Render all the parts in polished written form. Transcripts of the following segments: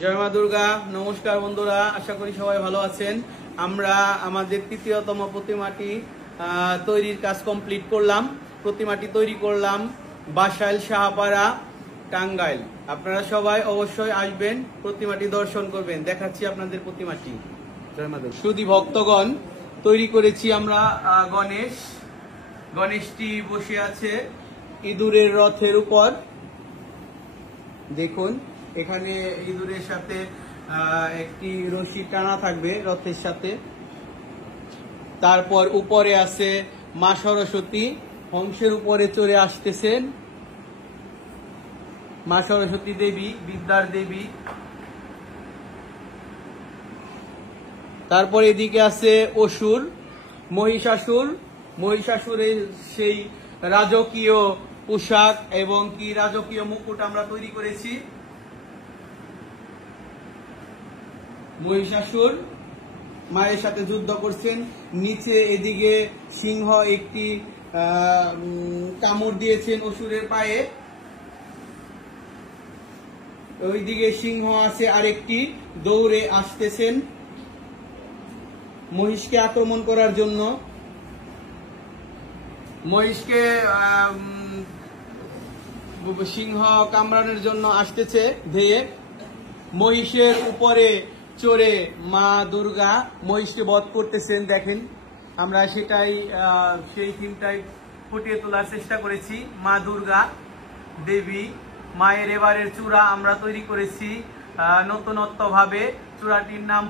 জয় মা দুর্গা। নমস্কার বন্ধুরা, আশা করি সবাই ভালো আছেন। আমরা আমাদের তৃতীয়তম প্রতিমাটি তৈরির কাজ কমপ্লিট করলাম। প্রতিমাটি তৈরি করলাম বাসাইল, শাহপাড়া, টাঙ্গাইল। আপনারা সবাই অবশ্যই আসবেন, প্রতিমাটি দর্শন করবেন। দেখাচ্ছি আপনাদের প্রতিমাটি। জয় মা দুর্গা। সুধী ভক্তগণ, তৈরি করেছি আমরা গণেশটি বসে আছে ইঁদুরের রথের উপর। দেখুন, এখানে ইঁদুরের সাথে একটি রশি টানা থাকবে রথের সাথে। তারপর উপরে আছে মা সরস্বতী, হংসের উপরে চড়ে আসতেছেন মা সরস্বতী দেবী, বিদ্যার দেবী। তারপর এদিকে আছে অসুর, মহিষাসুরের সেই রাজকীয় পোশাক এবং কি রাজকীয় মুকুট আমরা তৈরি করেছি। মহিষাসুর মায়ের সাথে যুদ্ধ করছেন। নিচে এদিকে সিংহ একটি কামড় দিয়েছেন অসুরের পায়ে। ওইদিকে সিংহ আছে আরেকটি, দৌড়ে আসতেছেন মহিষকে আক্রমণ করার জন্য। মহিষকে সিংহ কামড়ানোর জন্য আসতেছে ধেয়ে। মহিষের উপরে চড়ে মা দুর্গা মহিষকে বধ করতেছেন। দেখেন, আমরা সেই থিমটাই ফুটিয়ে তোলার চেষ্টা করেছি। মা দুর্গা দেবী মায়ের এবারের চূড়া আমরা তৈরি করেছি নতুনত্ব ভাবে। চূড়াটির নাম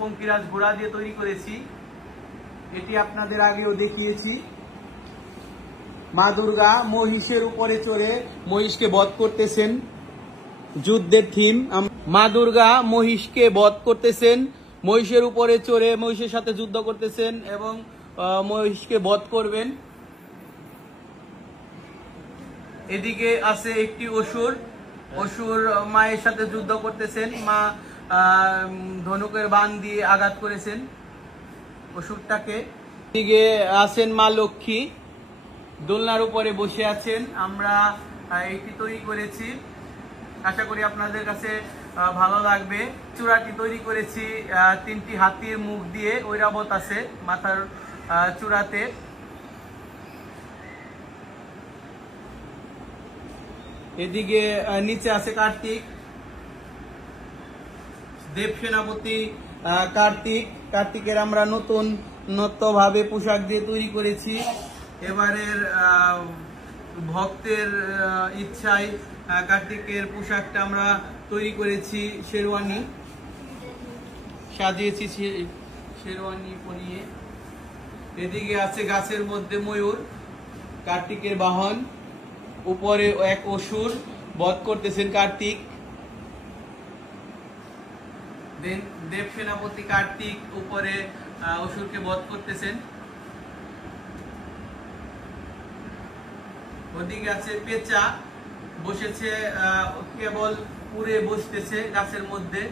পঙ্কিরাজ ঘোড়া দিয়ে তৈরি করেছি। এটি আপনাদের আগেও দেখিয়েছি। মা দুর্গা মহিষের উপরে চড়ে মহিষকে বধ করতেছেন। যুদ্ধের থিম। মা দুর্গা মহিষকে বধ করতেছেন, মহিষের উপরে চড়ে মহিষের সাথে যুদ্ধ করতেছেন এবং মহিষকে বধ করবেন। এদিকে আছে একটি অসুর মায়ের সাথে যুদ্ধ করতেছেন। মা ধনুকের বাণ দিয়ে আঘাত করেছেন অসুরটাকে। এদিকে আছেন মা লক্ষ্মী, দোলনার উপরে বসে আছেন। আমরা এটি তৈরি করেছি, আশা করি আপনাদের কাছে ভালো লাগবে। চূড়াটি তৈরি করেছি 3টি হাতির মুখ দিয়ে, ঐরাবত আছে মাথার চূড়াতে। এদিকে নিচে আছে দেব সেনাপতি কার্তিকের আমরা নতুন ভাবে পোশাক দিয়ে তৈরি করেছি। এবারের ভক্তের ইচ্ছায় কার্তিকের পোশাকটা আমরা তৈরি করেছি শেরওয়ানি, সাজিয়েছি শেরওয়ানি পরিয়ে। এদিকে আছে গাছের মধ্যে ময়ূর, কার্তিকের বাহন। উপরে এক অসুর বধ করতেছেন কার্তিক। দেব সেনাপতি কার্তিক উপরে অসুরকে বধ করতেছেন। ওদিকে আছে পেঁচা, বসেছে কেবল উড়ে বসতেছে গাছের মধ্যে।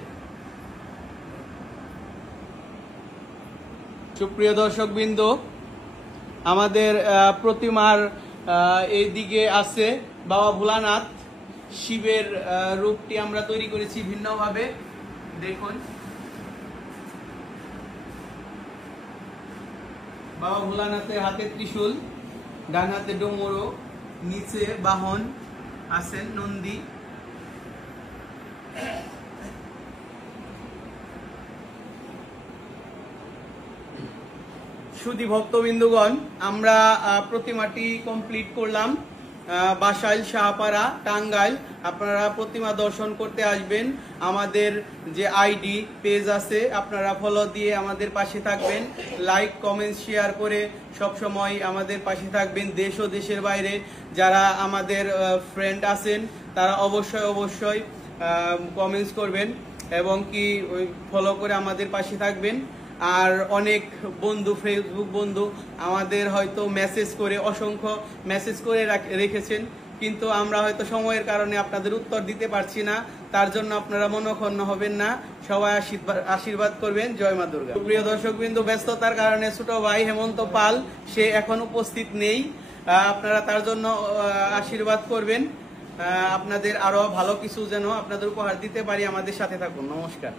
সুপ্রিয় দর্শকবৃন্দ, আমাদের প্রতিমার এইদিকে আছে বাবা ভোলানাথ, শিবের রূপটি আমরা তৈরি করেছি ভিন্নভাবে। দেখুন, বাবা ভোলানাথের হাতে ত্রিশূল, ডান হাতে ডমরু, নিচে বাহন আছেন নন্দী। সুধী ভক্তবৃন্দগণ, আমরা প্রতিমাটি কমপ্লিট করলাম বাসাইল, শাহপাড়া, টাঙ্গাইল। আপনারা প্রতিমা দর্শন করতে আসবেন। আমাদের যে আইডি পেজ আছে আপনারা ফলো দিয়ে আমাদের পাশে থাকবেন। লাইক, কমেন্ট, শেয়ার করে সবসময় আমাদের পাশে থাকবেন। দেশ ও দেশের বাইরে যারা আমাদের ফ্রেন্ড আছেন তারা অবশ্যই কমেন্টস করবেন এবং কি ফলো করে আমাদের পাশে থাকবেন। আর অনেক বন্ধু, ফেসবুক বন্ধু আমাদের হয়তো অসংখ্য মেসেজ করে রেখেছেন, কিন্তু আমরা হয়তো সময়ের কারণে আপনাদের উত্তর দিতে পারছি না। তার জন্য আপনারা মনক্ষুণ্ণ হবেন না, সবাই আশীর্বাদ করবেন। জয় মা দুর্গা। প্রিয় দর্শকবৃন্দ, ব্যস্ততার কারণে ছোট ভাই হেমন্ত পাল সে এখন উপস্থিত নেই, আপনারা তার জন্য আশীর্বাদ করবেন। আপনাদের আরো ভালো কিছু যেন আপনাদের উপহার দিতে পারি। আমাদের সাথে থাকুন। নমস্কার।